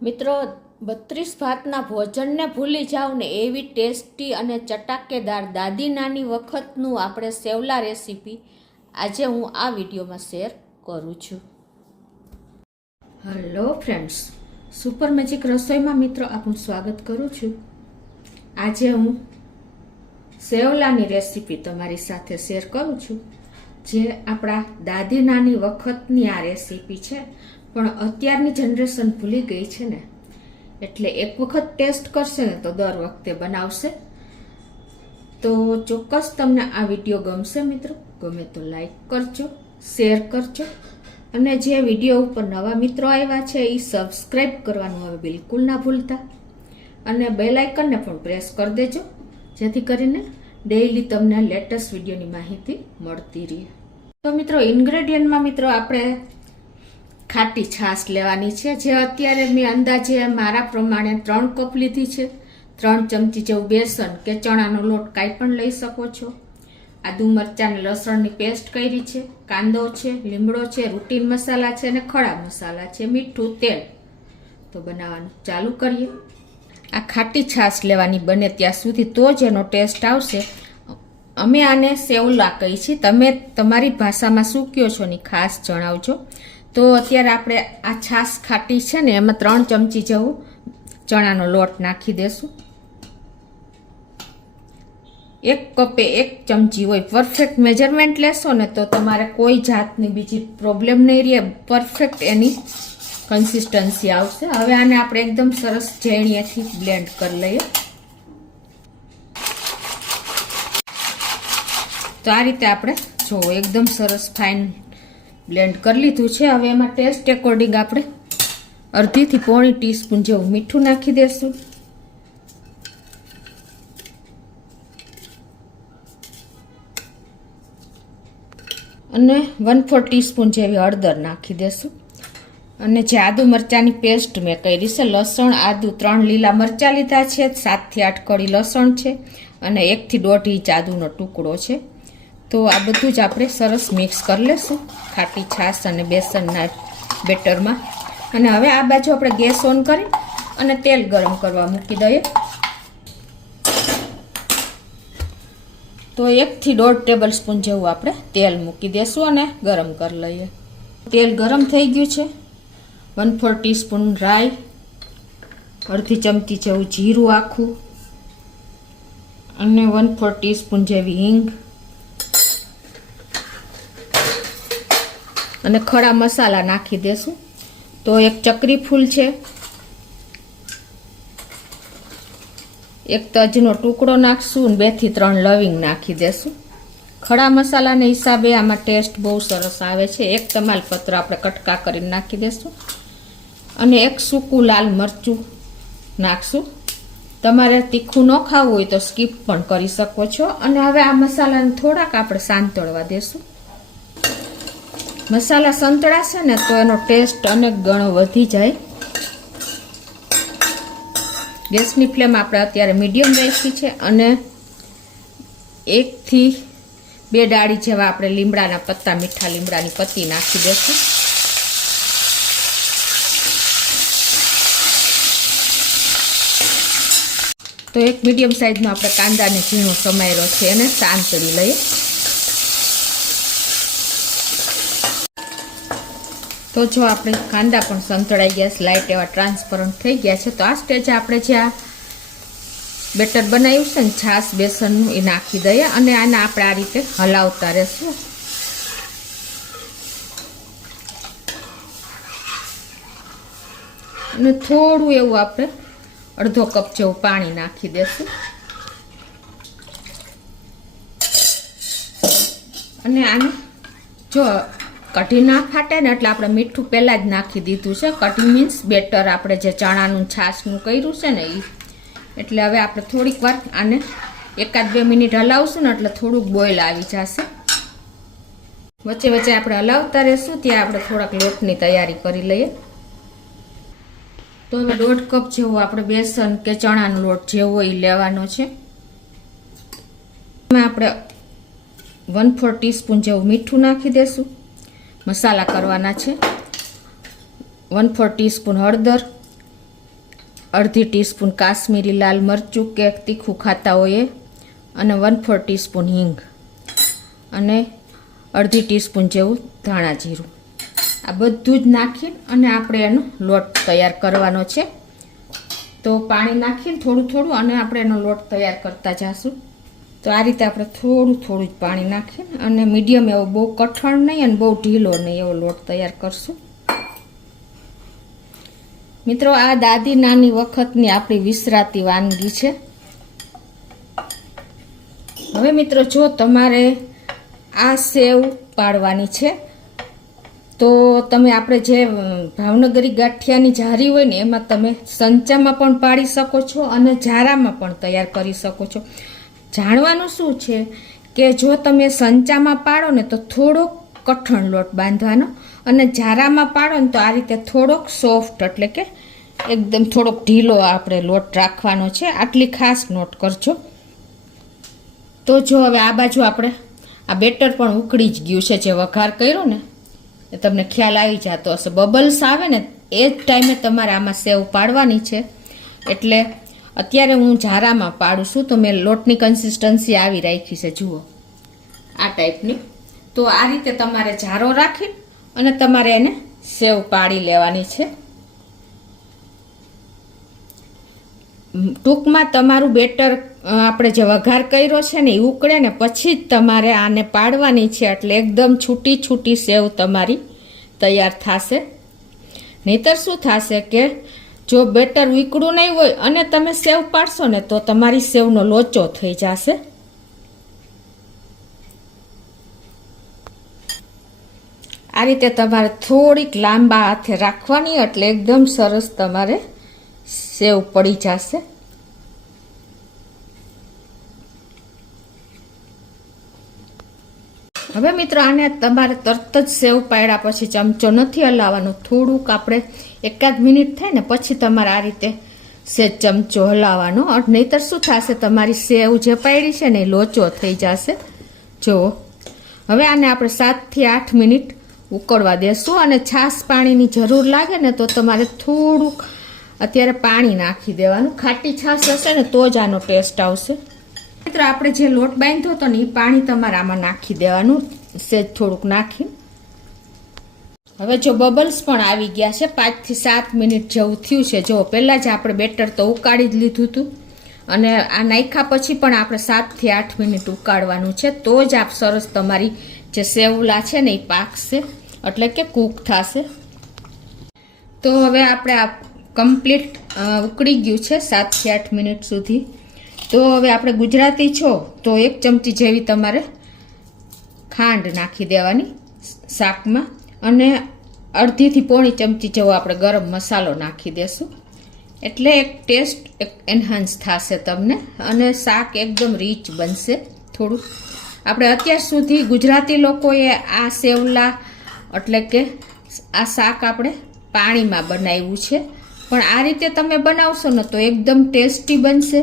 મિત્રો 32 ભાતના ભોજનને ભૂલી જાવ ને એવી ટેસ્ટી અને ચટાકેદાર દાદી નાની વખતનું આપણે સેવલા રેસીપી આજે હું આ વિડીયોમાં શેર કરું છું. હેલો ફ્રેન્ડ્સ, સુપર મેજિક રસોઈમાં મિત્રો આપનું સ્વાગત કરું છું. આજે હું સેવલાની રેસીપી તમારી સાથે શેર કરું છું, જે આપણા દાદી નાની વખતની આ રેસીપી છે. પણ અત્યારની જનરેશન ભૂલી ગઈ છે ને, એટલે એક વખત ટેસ્ટ કરશે ને તો દર વખતે બનાવશે. તો ચોક્કસ તમને આ વિડીયો ગમશે મિત્રો. ગમે તો લાઈક કરજો, શેર કરજો, અને જે વિડીયો ઉપર નવા મિત્રો આવ્યા છે એ સબસ્ક્રાઈબ કરવાનું હવે બિલકુલ ના ભૂલતા, અને બેલ આઇકનને પણ પ્રેસ કરી દેજો, જેથી કરીને ડેઈલી તમને લેટેસ્ટ વિડીયોની માહિતી મળતી રહે. તો મિત્રો ઇન્ગ્રેડિયન્ટમાં મિત્રો આપણે ખાટી છાશ લેવાની છે, જે અત્યારે મેં અંદાજે મારા પ્રમાણે 3 કપ લીધી છે. 3 ચમચી જેવું બેસન કે ચણાનો લોટ કાંઈ પણ લઈ શકો છો. આદુ મરચાં અને લસણની પેસ્ટ કરી છે, કાંદો છે, લીમડો છે, રૂટીન મસાલા છે અને ખડા મસાલા છે, મીઠું, તેલ. તો બનાવવાનું ચાલુ કરીએ. આ ખાટી છાશ લેવાની બને ત્યાં સુધી, તો જ એનો ટેસ્ટ આવશે. અમે આને સેવલા કહી છીએ, તમે તમારી ભાષામાં શું કહો છો ને ખાસ જણાવજો. તો અત્યારે આપણે આ છાશ ખાટી છે ને, એમાં 3 ચમચી જેવું ચણાનો લોટ નાખી દેશું. 1 કપે 1 ચમચી હોય. પરફેક્ટ મેજરમેન્ટ લેશો ને તો તમારે કોઈ જાતની બીજી પ્રોબ્લેમ નહીં રહે. પરફેક્ટ એની કન્સિસ્ટન્સી આવશે. હવે આને આપણે એકદમ સરસ ઝીણીએથી બ્લેન્ડ કરી લઈએ. તો આ રીતે આપણે જો એકદમ સરસ ફાઇન બ્લેન્ડ કરી લીધું છે. હવે એમાં ટેસ્ટ એકોર્ડિંગ આપણે 1/2 થી 1/4 ટીસ્પૂન જેવું મીઠું નાખી દેશું. અને 1/4 ટીસ્પૂન જેવી હળદર નાખી દેશું. અને જે આદુ મરચાંની પેસ્ટ મેં કરી છે, લસણ, આદુ, 3 લીલા મરચાં લીધા છે, 7 થી 8 કળી લસણ છે, અને 1 થી 1.5 ઇંચ આદુનો ટુકડો છે. તો આ બધું જ આપણે સરસ મિક્સ કરી લેશું ખાટી છાશ અને બેસનના બેટરમાં. અને હવે આ બાજુ આપણે ગેસ ઓન કરી અને તેલ ગરમ કરવા મૂકી દઈએ. તો 1 થી 1.5 ટેબલ સ્પૂન જેવું આપણે તેલ મૂકી દેશું અને ગરમ કરી લઈએ. તેલ ગરમ થઈ ગયું છે. 1/4 ટીસ્પૂન રાઈ, 1/2 ચમચી જેવું જીરું આખું, અને 1/4 ટીસ્પૂન જેવી હિંગ, અને ખડા મસાલા નાખી દેશું. તો 1 ચક્રી ફૂલ છે, 1 તજનો ટુકડો નાખશું, 2 થી 3 લવિંગ નાખી દેશું. ખડા મસાલાના હિસાબે આમાં ટેસ્ટ બહુ સરસ આવે છે. 1 તમાલપત્ર આપણે કટકા કરીને નાખી દેશું, અને 1 સૂકું લાલ મરચું નાખશું. તમારે તીખું ન ખાવું હોય તો સ્કીપ પણ કરી શકો છો. અને હવે આ મસાલાને થોડાક આપણે સાંતળવા દેશું. મસાલા સંતળાશે ને તો એનો ટેસ્ટ અનેક ગણો વધી જાય. ગેસની ફ્લેમ આપણે અત્યારે મીડિયમ રાખી છે, અને 1 થી 2 ડાળી જેવા આપણે લીમડાના પત્તા, મીઠા લીમડાની પત્તી નાખી દઈશું. તો 1 મીડિયમ સાઈઝનો આપણે કાંદાને ઝીણો સમાર્યો છે, એને સાંતળી લઈએ. તો જો આપણે કાંદા પણ સંતળાઈ ગયા, સ્લાઇટ એવા ટ્રાન્સપરન્ટ થઈ ગયા છે. તો આ સ્ટેજે આપણે જે આ બેટર બનાવ્યું છે ને છાશ બેસનનું, એ નાખી દઈએ, અને આને આપણે આ રીતે હલાવતા રહેશું. અને થોડું એવું આપણે 1/2 કપ જેવું પાણી નાખી દેશું. અને આને જો કઢી ના ફાટે ને એટલે આપણે મીઠું પહેલાં જ નાખી દીધું છે. કઢી મીન્સ બેટર આપણે જે ચણાનું છાશનું કર્યું છે ને એ. એટલે હવે આપણે થોડીક વાર આને 1-2 મિનિટ હલાવશું ને એટલે થોડુંક બોઇલ આવી જશે. વચ્ચે વચ્ચે આપણે હલાવતા રહેશું. ત્યાં આપણે થોડાક લોટની તૈયારી કરી લઈએ. તો હવે 1.5 કપ જેવો આપણે બેસન કે ચણાનો લોટ જેવો એ લેવાનો છે. એમાં આપણે 1/4 ટીસ્પૂન જેવું મીઠું નાખી દેશું. મસાલા કરવાના છે. 1/4 ટીસ્પૂન હળદર, અડધી ટીસ્પૂન કાશ્મીરી લાલ મરચું કે તીખું ખાતા હોય અને 1/4 ટીસ્પૂન હિંગ અને અડધી ટીસ્પૂન જેવું ધાણા જીરું. આ બધું જ નાખીને અને આપણે એનો લોટ તૈયાર કરવાનો છે. તો પાણી નાખીને થોડું થોડું અને આપણે એનો લોટ તૈયાર કરતા જઈશું. તો આ રીતે આપણે થોડું થોડું જ પાણી નાખીને અને મીડિયમ એવો, બહુ કઠણ નહીં અને બહુ ઢીલો નહીં એવો લોટ તૈયાર કરશું. મિત્રો, આ દાદી નાની વખતની આપણી વિસરાતી વાનગી છે. હવે મિત્રો, જો તમારે આ સેવ પાડવાની છે તો તમે આપણે જે ભાવનગરી ગાંઠિયાની જારી હોય ને એમાં તમે સંચામાં પણ પાડી શકો છો અને જારામાં પણ તૈયાર કરી શકો છો. જાણવાનું શું છે કે જો તમે સંચામાં પાડો ને તો થોડોક કઠણ લોટ બાંધવાનો અને જારામાં પાડો ને તો આ રીતે થોડોક સોફ્ટ, એટલે કે એકદમ થોડોક ઢીલો આપણે લોટ રાખવાનો છે. આટલી ખાસ નોટ કરજો. તો જો હવે આ બાજુ આપણે આ બેટર પણ ઉકળી જ ગયું છે. જે વઘાર કર્યો ને એ તમને ખ્યાલ આવી જતો હશે. બબલ્સ આવે ને એ જ ટાઈમે તમારે આમાં સેવ પાડવાની છે. એટલે અત્યારે હું જારામાં પાડું છું. તો મેં લોટની કન્સિસ્ટન્સી આવી રાખી છે, જુઓ આ ટાઈપની. તો આ રીતે તમારે જારો રાખી અને તમારે એને સેવ પાડી લેવાની છે. ટૂંકમાં તમારું બેટર આપણે જે વઘાર કર્યો છે ને એ ઉકળે ને પછી જ તમારે આને પાડવાની છે. એટલે એકદમ છૂટી છૂટી સેવ તમારી તૈયાર થશે. નહીતર શું થશે કે જો બેટર ઉકળું નહીં હોય અને તમે સેવ પાડશો ને તો તમારી સેવનો લોચો થઈ જશે. આ રીતે તમારે થોડીક લાંબા હાથે રાખવાની, એટલે એકદમ સરસ તમારે સેવ પડી જશે. હવે મિત્રો, આને તમારે તરત જ સેવ પાડ્યા પછી ચમચો નથી હલાવવાનો. થોડુંક આપણે એકાદ મિનિટ થાય ને પછી તમારે આ રીતે સેજ ચમચો હલાવવાનો. નહીતર શું થશે, તમારી સેવ જે પાડી છે ને એ લોચો થઈ જશે. જુઓ, હવે આને આપણે 7 થી 8 મિનિટ ઉકળવા દેશું. અને છાશ પાણીની જરૂર લાગે ને તો તમારે થોડુંક અત્યારે પાણી નાખી દેવાનું. ખાટી છાશ હશે ને તો જ આનો ટેસ્ટ આવશે. મિત્રો, આપણે જે લોટ બાંધ્યો હતો ને એ પાણી તમારે આમાં નાખી દેવાનું, સેજ થોડુંક નાખી. હવે જો બબલ્સ પણ આવી ગયા છે. 5 થી 7 મિનિટ જેવું થયું છે. જો પહેલાં જ આપણે બેટર તો ઉકાળી જ લીધું હતું અને આ નાખ્યા પછી પણ આપણે 7 થી 8 મિનિટ ઉકાળવાનું છે. તો જ આપ સરસ તમારી જે સેવલા છે ને એ પાકશે, એટલે કે કૂક થશે. તો હવે આપણે આ કમ્પ્લીટ ઉકળી ગયું છે 7 થી 8 મિનિટ સુધી. તો હવે આપણે ગુજરાતી છો તો 1 ચમચી જેવી તમારે ખાંડ નાખી દેવાની શાકમાં અને અડધી થી પોણી ચમચી જેવો આપણે ગરમ મસાલો નાખી દેશું. એટલે એક ટેસ્ટ એન્હાન્સ થશે તમને અને શાક એકદમ રીચ બનશે. થોડું આપણે અત્યાર સુધી ગુજરાતી લોકોએ આ સેવલા એટલે કે આ શાક આપણે પાણીમાં બનાવ્યું છે, પણ આ રીતે તમે બનાવશો ને તો એકદમ ટેસ્ટી બનશે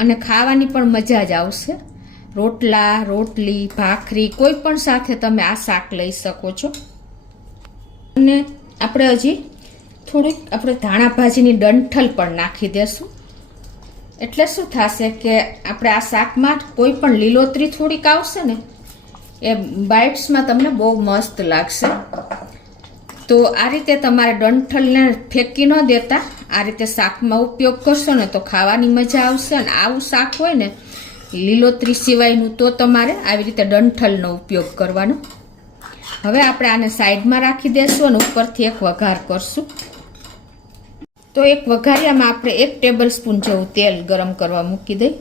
અને ખાવાની પણ મજા જ આવશે. રોટલા, રોટલી, ભાખરી કોઈ પણ સાથે તમે આ શાક લઈ શકો છો. અને આપણે હજી થોડીક આપણે ધાણા ભાજીની ડંઠલ પણ નાખી દેશું. એટલે શું થશે કે આપણે આ શાકમાં કોઈ પણ લીલોતરી થોડીક આવશે ને એ બાઇટ્સમાં તમને બહુ મસ્ત લાગશે. તો આ રીતે તમારે ડંઠલને ફેંકી ન દેતા આ રીતે શાકમાં ઉપયોગ કરશો ને તો ખાવાની મજા આવશે. અને આવું શાક હોય ને લીલોતરી સિવાયનું તો તમારે આવી રીતે ડંઠલનો ઉપયોગ કરવાનો. હવે આપણે આને સાઈડમાં રાખી દેશું અને ઉપરથી એક વઘાર કરશું. તો એક વઘારિયામાં આપણે 1 ટેબલ સ્પૂન જેવું તેલ ગરમ કરવા મૂકી દઈ.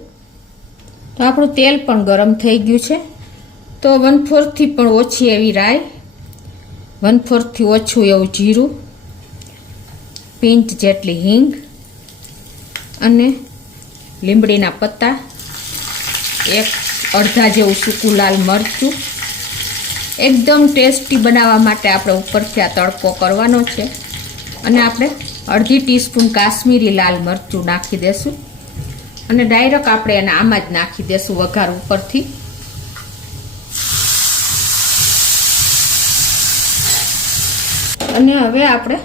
તો આપણું તેલ પણ ગરમ થઈ ગયું છે. તો 1/4 થી પણ ઓછી એવી રાઈ, 1/4 થી ઓછું એવું જીરું, પિંચ જેટલી હિંગ અને લીમડીના પત્તા, 1 અડધા જેવું સૂકું લાલ મરચું. એકદમ ટેસ્ટી બનાવવા માટે આપણે ઉપરથી આ તડકો કરવાનો છે. અને આપણે અડધી ટીસ્પૂન કાશ્મીરી લાલ મરચું નાખી દેશું અને ડાયરેક્ટ આપણે એને આમાં જ નાખી દેશું વઘાર ઉપરથી. અને હવે આપણે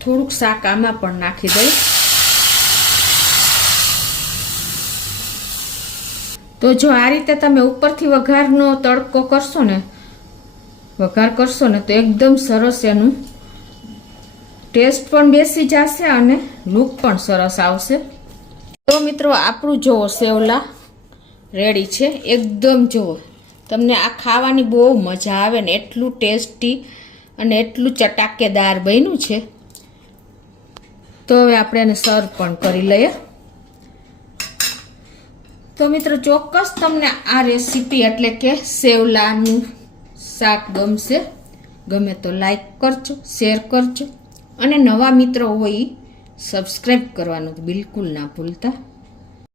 થોડુંક શાક આમાં પણ નાખી દઈએ તો જો આ રીતે તમે ઉપરથી વઘારનો તડકો કરશો ને, વઘાર કરશો ને, તો એકદમ સરસ એનું ટેસ્ટ પણ બેસી જશે અને લુક પણ સરસ આવશે. તો મિત્રો આપણું જુઓ સેવલા રેડી છે એકદમ. જુઓ તમને આ ખાવાની બહુ મજા આવે ને, એટલું ટેસ્ટી અને એટલું ચટાકેદાર બન્યું છે. તો હવે આપણે એને સર્વ પણ કરી લઈએ. તો મિત્રો ચોક્કસ તમને આ રેસીપી એટલે કે સેવલાનું શાક ગમશે. ગમે તો લાઈક કરજો, શેર કરજો અને નવા મિત્રો હોય સબસ્ક્રાઈબ કરવાનું બિલકુલ ના ભૂલતા.